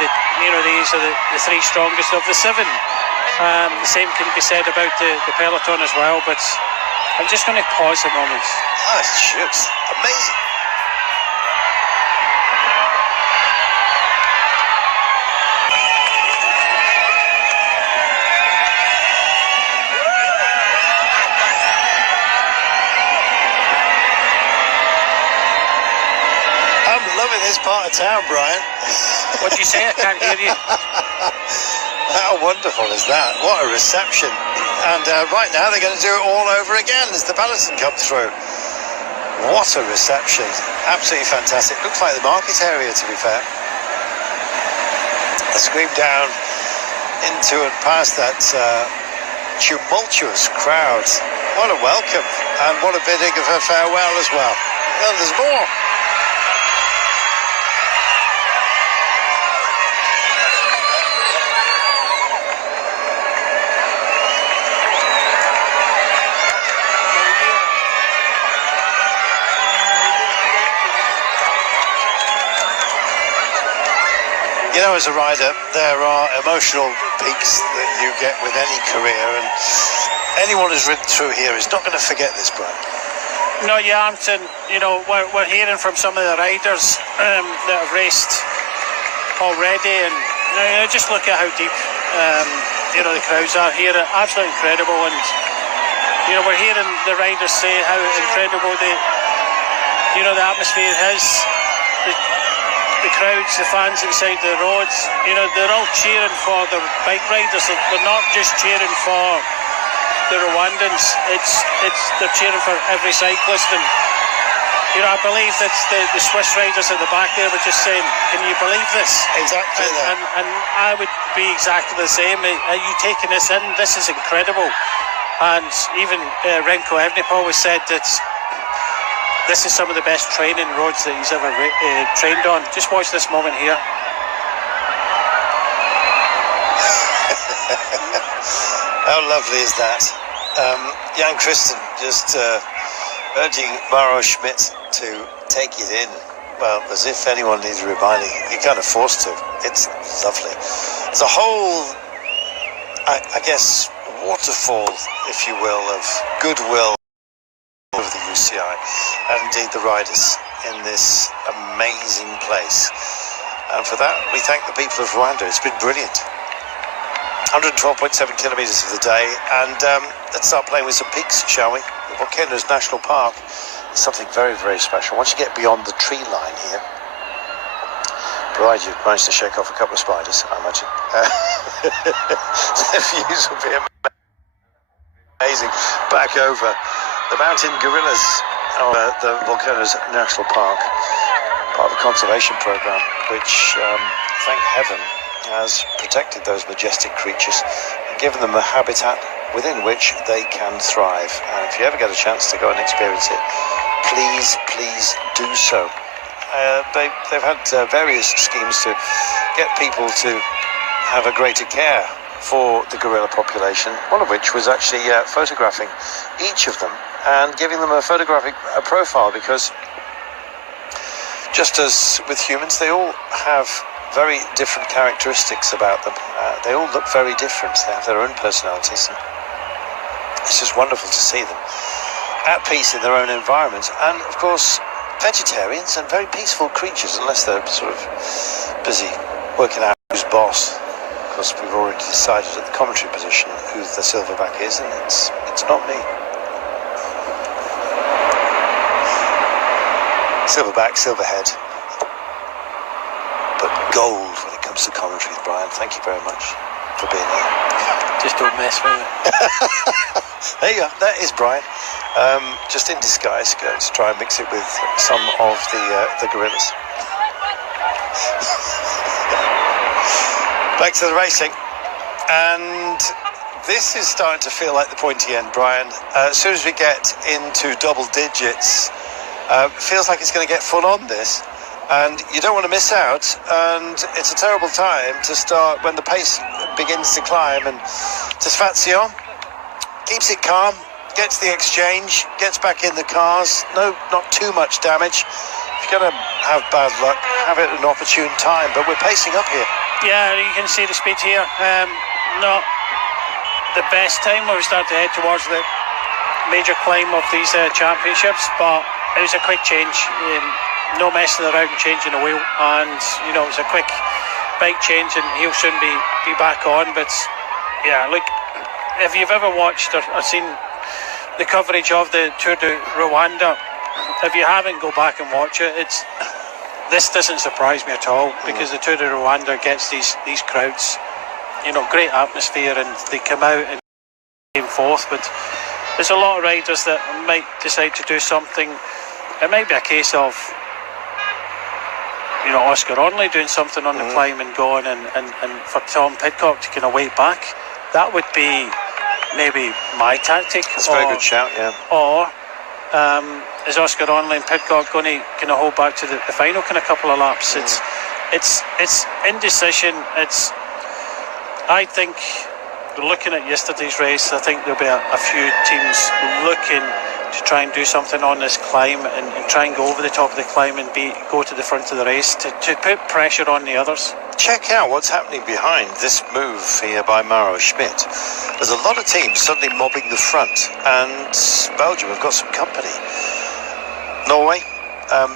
that, you know, these are the three strongest of the seven. The same can be said about the peloton as well, but I'm just going to pause a moment. Oh, shoots. Amazing. I'm loving this part of town, Brian. What do you say? I can't hear you. How wonderful is that? What a reception. And right now they're going to do it all over again as the peloton comes through. What a reception. Absolutely fantastic. Looks like the market area, to be fair. I screamed down into and past that tumultuous crowd. What a welcome. And what a bidding of a farewell as well. Well, there's more. You know, as a rider, there are emotional peaks that you get with any career, and anyone who's ridden through here is not going to forget this, Brian. No, you aren't, and you know, we're hearing from some of the riders that have raced already, and you know, just look at how deep you know, the crowds are here. Absolutely incredible, and you know, we're hearing the riders say how incredible the atmosphere is. The crowds, the fans inside the roads, you know, they're all cheering for the bike riders. They're not just cheering for the Rwandans. They're cheering for every cyclist. And you know, I believe that the Swiss riders at the back there were just saying, "Can you believe this?" Exactly. And I would be exactly the same. Are you taking this in? This is incredible. And even Renko Evenepoel has said that this is some of the best training roads that he's ever trained on. Just watch this moment here. How lovely is that? Jan Christen just urging Maro Schmidt to take it in. Well, as if anyone needs reminding. You're kind of forced to. It's lovely. There's a whole, I guess, waterfall, if you will, of goodwill over the UCI and indeed the riders in this amazing place, and for that we thank the people of Rwanda. It's been brilliant. 112.7 kilometres of the day, and let's start playing with some peaks, shall we? The Volcanoes National Park is something very, very special. Once you get beyond the tree line here, provided you've managed to shake off a couple of spiders, I imagine, the views will be amazing. Back over the mountain gorillas of the Volcanoes National Park, part of a conservation program which, thank heaven, has protected those majestic creatures and given them a habitat within which they can thrive. And if you ever get a chance to go and experience it, please do so. They've had various schemes to get people to have a greater care for the gorilla population, one of which was actually photographing each of them and giving them a photographic profile, because just as with humans, they all have very different characteristics about them. They all look very different. They have their own personalities, and it's just wonderful to see them at peace in their own environment. And of course, vegetarians and very peaceful creatures, unless they're sort of busy working out who's boss. Of course, we've already decided at the commentary position who the silverback is, and it's not me. Silverback, silverhead, but gold when it comes to commentary, Brian. Thank you very much for being here. Just don't mess with it. There you go. That is Brian. Just in disguise, going to try and mix it with some of the gorillas. Back to the racing, and this is starting to feel like the pointy end, Brian. As soon as we get into double digits, feels like it's going to get full on, this, and you don't want to miss out. And it's a terrible time to start when the pace begins to climb. And Tesfatsion keeps it calm, gets the exchange, gets back in the cars. No, not too much damage. If you're going to have bad luck, have it at an opportune time. But we're pacing up here. Yeah, you can see the speed here. Not the best time when we start to head towards the major climb of these championships, but it was a quick change. No messing around and changing the wheel, and it was a quick bike change, and he'll soon be back on. But yeah, look, if you've ever watched or seen the coverage of the Tour de Rwanda, if you haven't, go back and watch it. This doesn't surprise me at all, because the Tour de Rwanda gets these crowds, great atmosphere, and they come out and came fourth. But there's a lot of riders that might decide to do something. It might be a case of Oscar Onley doing something on the climb and going, and for Tom Pidcock to kind of wait back. That would be maybe my tactic. That's a very good shout, yeah. Or is Oscar Onley and Pidcock going to kind of hold back to the final kind of couple of laps? It's indecision. I think, looking at yesterday's race, I think there'll be a few teams looking to try and do something on this climb and try and go over the top of the climb and go to the front of the race to put pressure on the others. Check out what's happening behind this move here by Mauro Schmidt. There's a lot of teams suddenly mobbing the front, and Belgium have got some company. Norway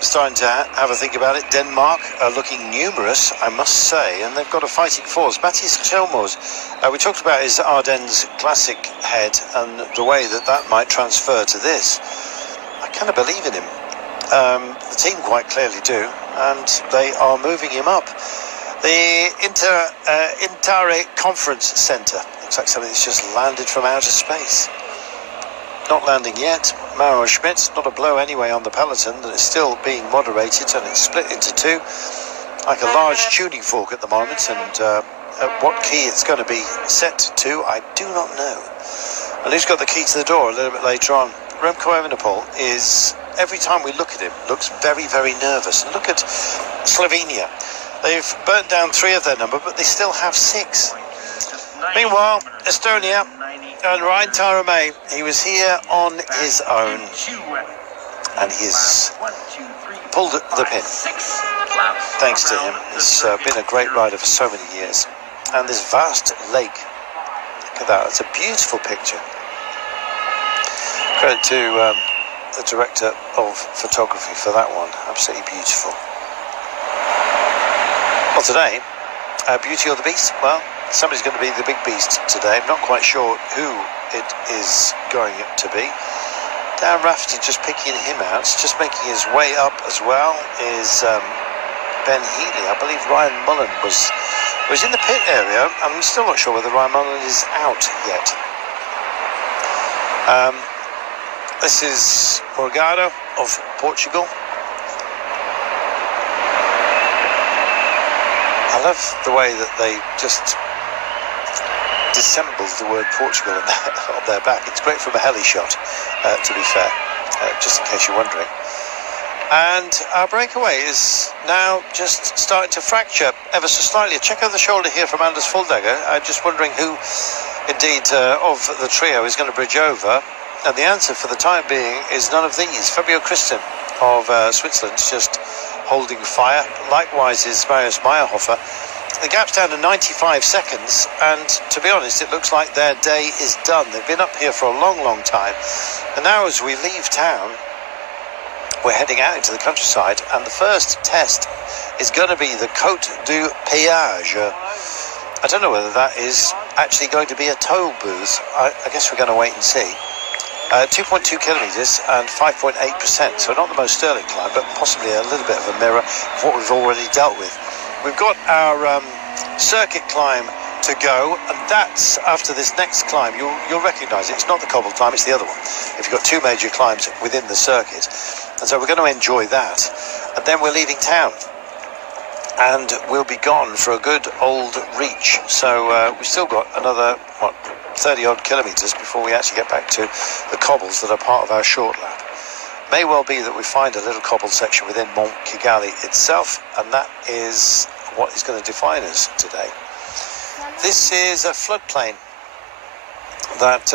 starting to have a think about it. Denmark are looking numerous, I must say, and they've got a fighting force. Matthias Chelmers, we talked about his Ardennes Classic head and the way that might transfer to this. I kind of believe in him. The team quite clearly do, and they are moving him up. The Intare Conference Centre looks like something that's just landed from outer space. Not landing yet. Mauro Schmidt, not a blow anyway on the peloton that is still being moderated, and it's split into two like a large tuning fork at the moment, and at what key it's going to be set to, I do not know. And who's got the key to the door a little bit later on? Remco Evenepoel is, every time we look at him, looks very, very nervous. And look at Slovenia. They've burnt down 3 of their number, but they still have 6. Meanwhile, Estonia and Ryan Taramay, he was here on his own, and he's pulled the pin. Thanks to him. He's been a great rider for so many years. And this vast lake, look at that, it's a beautiful picture. Credit to the director of photography for that one. Absolutely beautiful. Well, today, Beauty or the Beast? Well, somebody's going to be the big beast today. I'm not quite sure who it is going to be. Dan Rafferty just picking him out. Just making his way up as well is Ben Healy. I believe Ryan Mullen was in the pit area. I'm still not sure whether Ryan Mullen is out yet. This is Morgado of Portugal. I love the way that they just dissembled the word Portugal on their back. It's great from a heli shot, to be fair, just in case you're wondering. And our breakaway is now just starting to fracture ever so slightly. Check out the shoulder here from Anders Fuldegger. I'm just wondering who, indeed, of the trio is going to bridge over. And the answer for the time being is none of these. Fabio Christen of Switzerland's just holding fire. Likewise is Marius Meyerhofer. The gap's down to 95 seconds, and to be honest, it looks like their day is done. They've been up here for a long, long time, and now as we leave town, we're heading out into the countryside, and the first test is going to be the Côte du Péage. I don't know whether that is actually going to be a toll booth. I guess we're going to wait and see. 2.2 kilometres and 5.8%, so not the most sterling climb, but possibly a little bit of a mirror of what we've already dealt with. We've got our circuit climb to go, and that's after this next climb. You'll recognise it. It's not the cobble climb, it's the other one. If you've got 2 major climbs within the circuit. And so we're going to enjoy that. And then we're leaving town. And we'll be gone for a good old reach. So we've still got another, 30-odd kilometres before we actually get back to the cobbles that are part of our short lap. May well be that we find a little cobble section within Mont Kigali itself, and that is what is going to define us today. This is a floodplain that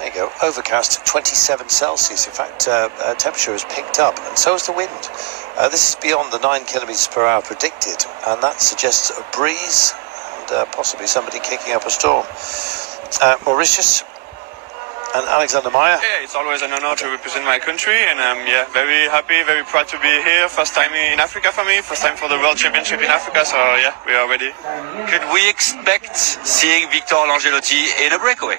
There you go. Overcast, 27 Celsius. In fact, temperature has picked up, and so has the wind. This is beyond the 9 kilometres per hour predicted, and that suggests a breeze and possibly somebody kicking up a storm. Mauritius and Alexander Meyer. Yeah, it's always an honor to represent my country, and very happy, very proud to be here. First time in Africa for me, first time for the World Championship in Africa, so yeah, we are ready. Could we expect seeing Victor Langelotti in a breakaway?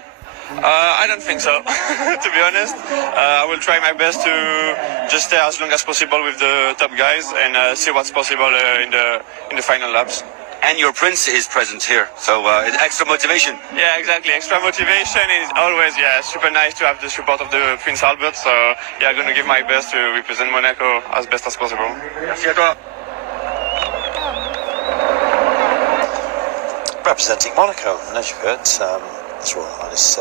I don't think so, to be honest. I will try my best to just stay as long as possible with the top guys and see what's possible in the final laps. And your prince is present here, so extra motivation. Yeah, exactly. Extra motivation is always, super nice to have the support of the Prince Albert. So, yeah, I'm going to give my best to represent Monaco as best as possible. Merci à toi. Representing Monaco, and as you heard, His Royal Highness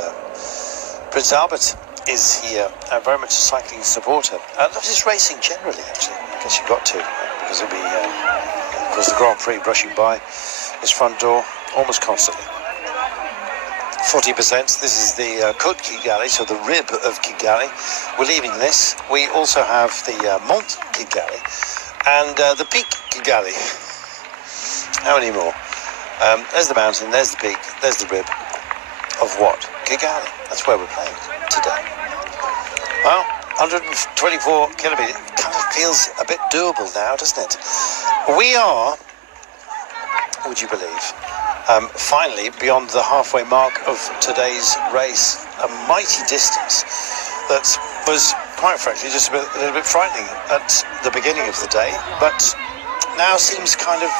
Prince Albert is here, very much a cycling supporter. Loves his racing generally, actually. I guess you've got to, because it'll be, of course, the Grand Prix brushing by his front door almost constantly. 40%, this is the Côte Kigali, so the rib of Kigali. We're leaving this. We also have the Mont Kigali and the Peak Kigali. How many more? There's the mountain, there's the peak, there's the rib of what? Kigali. That's where we're playing today. Well, 124 kilometres. Kind of feels a bit doable now, doesn't it? We are, would you believe, finally beyond the halfway mark of today's race. A mighty distance that was, quite frankly, just a little bit frightening at the beginning of the day, but now seems kind of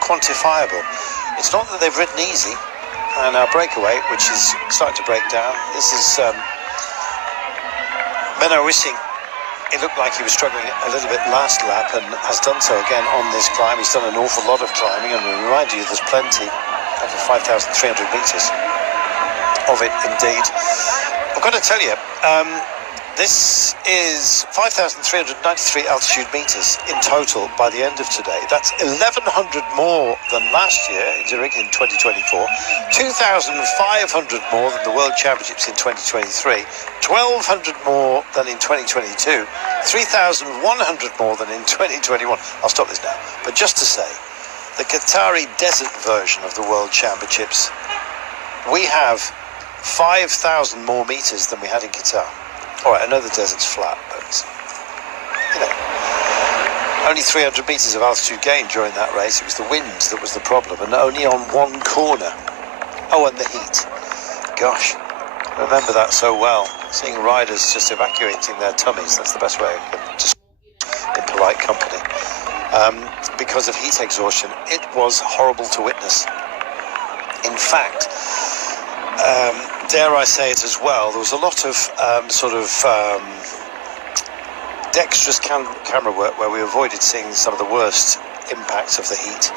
quantifiable. It's not that they've ridden easy, and our breakaway, which is starting to break down, this is Menno Wissing. It looked like he was struggling a little bit last lap and has done so again on this climb. He's done an awful lot of climbing, and we remind you there's plenty, over 5,300 metres of it indeed. I've got to tell you, this is 5,393 altitude metres in total by the end of today. That's 1,100 more than last year in Zurich in 2024, 2,500 more than the World Championships in 2023, 1,200 more than in 2022, 3,100 more than in 2021. I'll stop this now. But just to say, the Qatari desert version of the World Championships, we have 5,000 more metres than we had in Qatar. All right, I know the desert's flat, but, you know, only 300 metres of altitude gain during that race. It was the wind that was the problem, and only on one corner. Oh, and the heat. Gosh, I remember that so well. Seeing riders just evacuating their tummies, that's the best way to in polite company. Because of heat exhaustion, it was horrible to witness. In fact, dare I say it as well, there was a lot of dexterous camera work where we avoided seeing some of the worst impacts of the heat.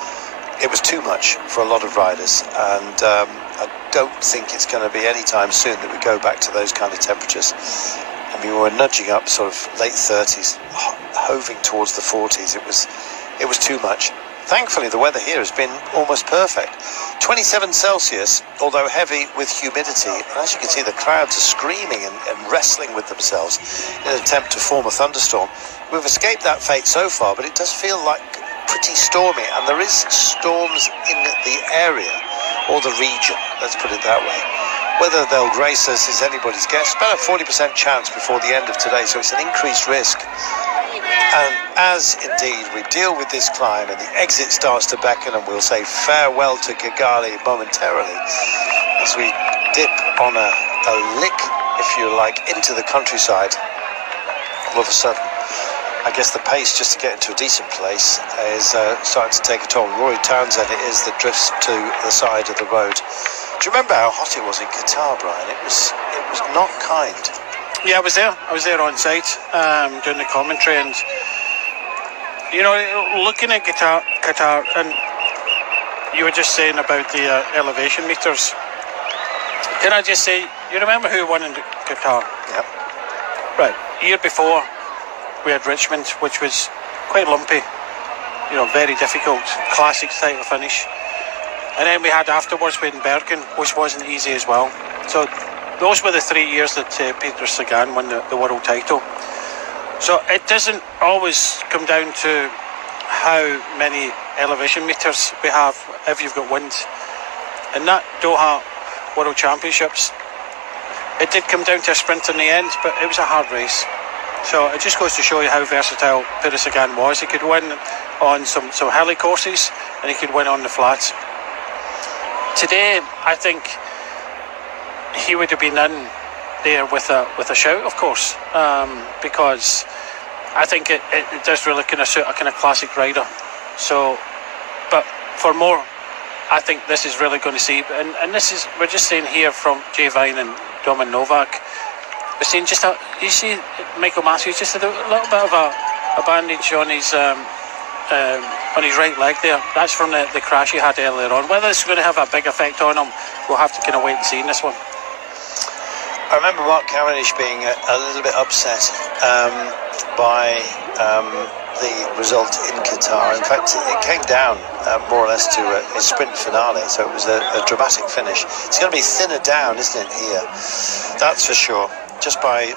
It was too much for a lot of riders, and I don't think it's going to be any time soon that we go back to those kind of temperatures. And we were nudging up sort of late 30s, hoving towards the 40s. It was too much. Thankfully, the weather here has been almost perfect. 27 Celsius, although heavy with humidity. And as you can see, the clouds are screaming and wrestling with themselves in an attempt to form a thunderstorm. We've escaped that fate so far, but it does feel like pretty stormy. And there is storms in the area, or the region, let's put it that way. Whether they'll grace us is anybody's guess. About a 40% chance before the end of today, so it's an increased risk. And as indeed we deal with this climb and the exit starts to beckon, and we'll say farewell to Kigali momentarily as we dip on a lick, if you like, into the countryside. All of a sudden, I guess the pace just to get into a decent place is starting to take a toll. Rory Townsend it is that drifts to the side of the road. Do you remember how hot it was in Qatar, Brian? It was not kind. Yeah, I was there on site doing the commentary, and you know, looking at Qatar, and you were just saying about the elevation meters. Can I just say, you remember who won in Qatar? Yep. Right. Year before, we had Richmond, which was quite lumpy. You know, very difficult, classic title finish. And then we had afterwards with Bergen, which wasn't easy as well. So those were the 3 years that Peter Sagan won the world title. So it doesn't always come down to how many elevation meters we have if you've got wind. In that Doha World Championships, it did come down to a sprint in the end, but it was a hard race. So it just goes to show you how versatile Peter Sagan was. He could win on some hilly courses, and he could win on the flats. Today, I think he would have been in there with a shout, of course, because I think it does really kind of suit a kind of classic rider. So, but for more, I think this is really going to see, and this is, we're just saying here from Jay Vine and Domin Novak, we're seeing just you see Michael Matthews just a little bit of a bandage on his right leg there. That's from the crash he had earlier on. Whether it's going to have a big effect on him, we'll have to kind of wait and see in this one. I remember Mark Cavendish being a little bit upset by the result in Qatar. In fact, it came down more or less to a sprint finale, so it was a dramatic finish. It's going to be thinner down, isn't it, here? That's for sure. Just by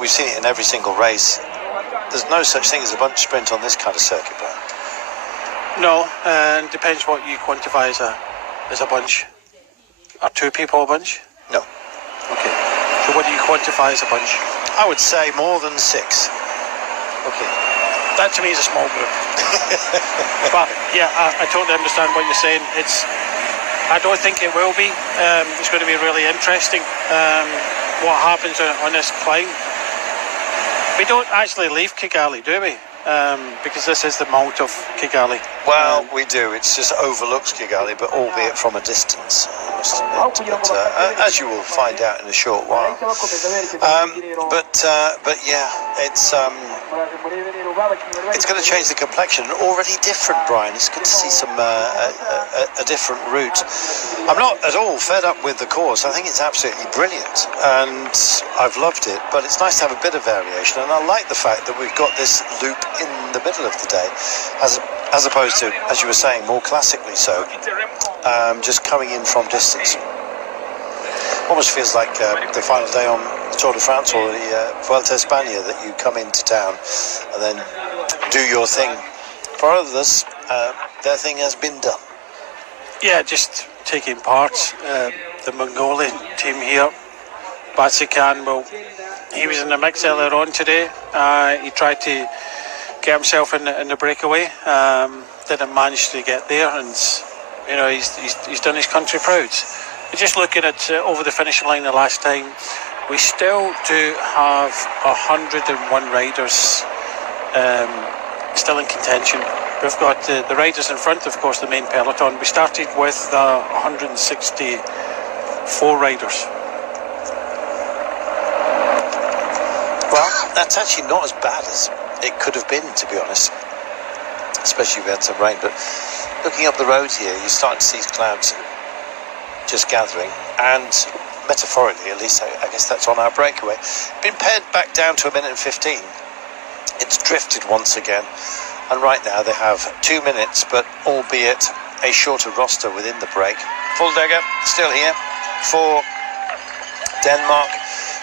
we've seen it in every single race. There's no such thing as a bunch sprint on this kind of circuit, Brian. No, and depends what you quantify as a bunch. Are two people a bunch? No. Okay. So what do you quantify as a bunch? I would say more than 6. Okay. That to me is a small group. But yeah, I totally understand what you're saying. I don't think it will be. It's going to be really interesting what happens on this climb. We don't actually leave Kigali, do we? Because this is the mount of Kigali. Well, we do. It just overlooks Kigali, but albeit from a distance, I must admit. But as you will find out in a short while. But yeah, it's going to change the complexion. Already different, Brian. It's good to see some a different route. I'm not at all fed up with the course. I think it's absolutely brilliant, and I've loved it. But it's nice to have a bit of variation, and I like the fact that we've got this loop in the middle of the day, as opposed to, as you were saying, more classically so, just coming in from distance. Almost feels like the final day on the Tour de France or the Vuelta a España, that you come into town and then do your thing. For others, their thing has been done. Yeah, just taking part. The Mongolian team here, Batsikan, well, he was in the mix earlier on today. He tried to get himself in the breakaway, didn't manage to get there, and you know he's done his country proud. Just looking at over the finish line the last time, we still do have 101 riders still in contention. We've got the riders in front, of course, the main peloton. We started with 164 riders. Well, that's actually not as bad as it could have been, to be honest, especially if we had some rain. But looking up the road here, you start to see these clouds just gathering, and metaphorically, at least, I guess that's on our breakaway. Been pared back down to 1 minute and 15. It's drifted once again, and right now they have 2 minutes, but albeit a shorter roster within the break. Fulldegger still here for Denmark.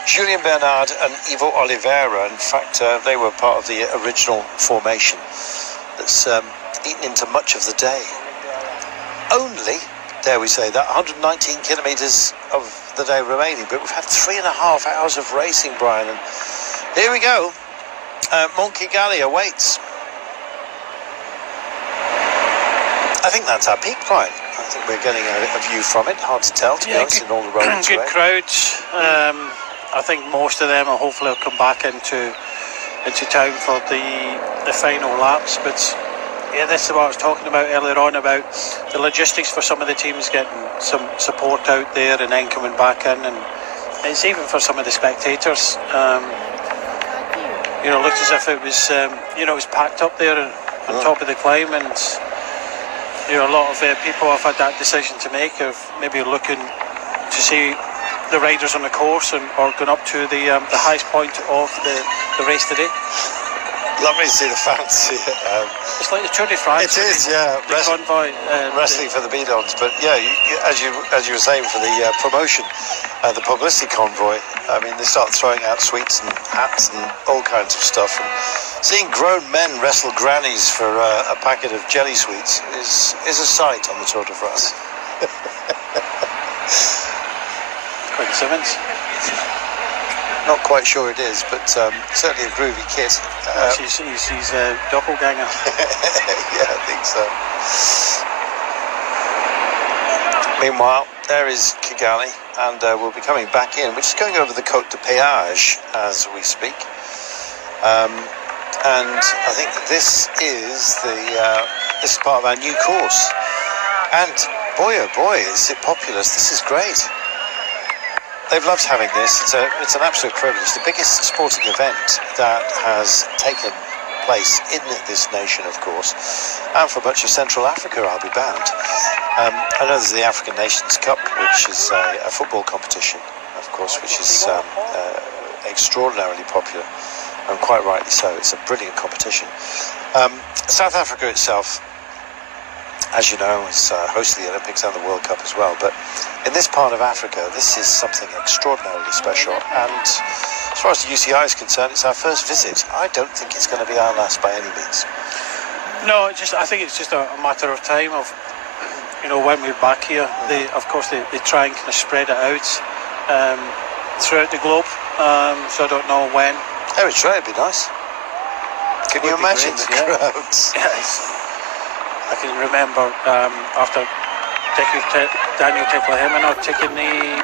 Julien Bernard and Ivo Oliveira, in fact, they were part of the original formation that's eaten into much of the day. Only, dare we say that, 119 kilometres of the day remaining, but we've had 3.5 hours of racing, Brian, and here we go. Mont Kigali awaits. I think that's our peak, Brian. I think we're getting a view from it. Hard to tell, to be honest, in all the roads. Good crowds. I think most of them will hopefully come back into town for the final laps. But yeah, this is what I was talking about earlier on, about the logistics for some of the teams getting some support out there and then coming back in, and it's even for some of the spectators. You know, it looked as if it was it was packed up there on top of the climb, and you know, a lot of people have had that decision to make of maybe looking to see the riders on the course or going up to the highest point of the race today. Lovely to see the fans here. It's like the Tour de France. It is, yeah. The convoy. Wrestling for the bidons, but yeah, as you were saying, for the promotion, the publicity convoy. I mean, they start throwing out sweets and hats and all kinds of stuff. And seeing grown men wrestle grannies for a packet of jelly sweets is a sight on the Tour de France. Coincidence? Not quite sure it is, but certainly a groovy kit. He's a doppelganger. Yeah, I think so. Meanwhile, there is Kigali, and we'll be coming back in. We're just going over the Côte de Péage as we speak. And I think this is this is part of our new course. And boy, oh boy, is it populous. This is great. They've loved having this. It's an absolute privilege. The biggest sporting event that has taken place in this nation, of course, and for much of Central Africa, I'll be bound. I know there's the African Nations Cup, which is a football competition, of course, which is extraordinarily popular, and quite rightly so. It's a brilliant competition. South Africa itself, as you know, is host of the Olympics and the World Cup as well. But in this part of Africa, this is something extraordinarily special. And as far as the UCI is concerned, it's our first visit. I don't think it's going to be our last by any means. No, I think it's just a matter of time of, when we're back here. They try and kind of spread it out throughout the globe. So I don't know when. Eritrea would be nice. Can you imagine the crowds? Yes. I can remember after Daniel Teklehemino taking the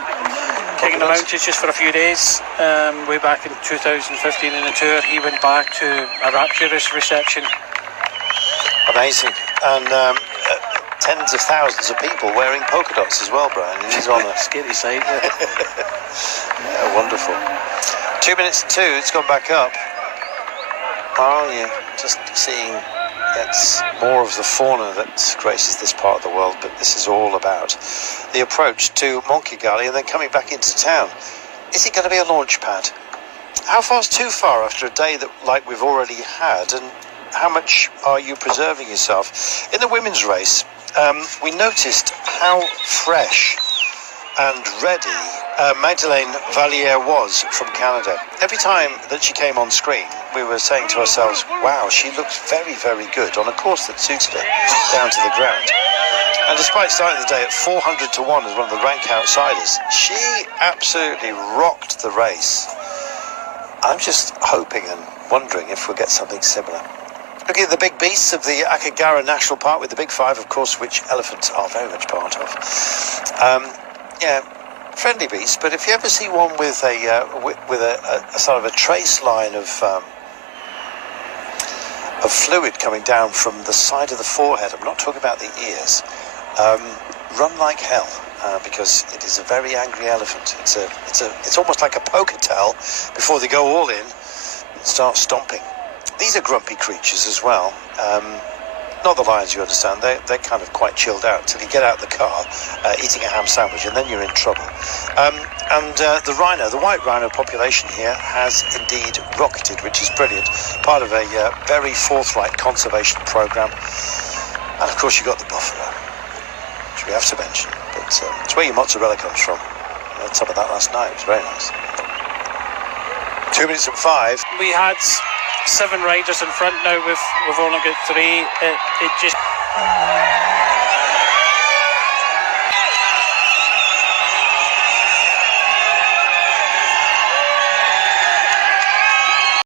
King of the Mountains just for a few days, way back in 2015 in the Tour, he went back to a rapturous reception. Amazing. And tens of thousands of people wearing polka dots as well, Brian, in his honour. Scary sight. Yeah, wonderful. 2 minutes to 2, it's gone back up. Oh, yeah, just seeing it's more of the fauna that graces this part of the world, but this is all about the approach to Kigali and then coming back into town. Is it going to be a launch pad? How far's too far after a day that like we've already had, and how much are you preserving yourself? In the women's race, we noticed how fresh and ready Magdalene Valliere was from Canada. Every time that she came on screen, we were saying to ourselves, wow, she looks very, very good on a course that suited her down to the ground. And despite starting the day at 400 to 1 as one of the rank outsiders, she absolutely rocked the race. I'm just hoping and wondering if we'll get something similar. Looking at the big beasts of the Akagera National Park with the big five, of course, which elephants are very much part of. Friendly beasts, but if you ever see one with a sort of a trace line of fluid coming down from the side of the forehead, I'm not talking about the ears, run like hell, because it is a very angry elephant. It's almost like a poker tell before they go all in and start stomping. These are grumpy creatures as well. Not the lions, you understand. They're kind of quite chilled out till you get out the car, eating a ham sandwich, and then you're in trouble. The rhino, the white rhino population here has indeed rocketed, which is brilliant. Part of a very forthright conservation program. And of course, you've got the buffalo, which we have to mention. But it's where your mozzarella comes from. I had some of that last night. It was very nice. 2 minutes and 5. We had 7 riders in front. Now we've only got 3. It just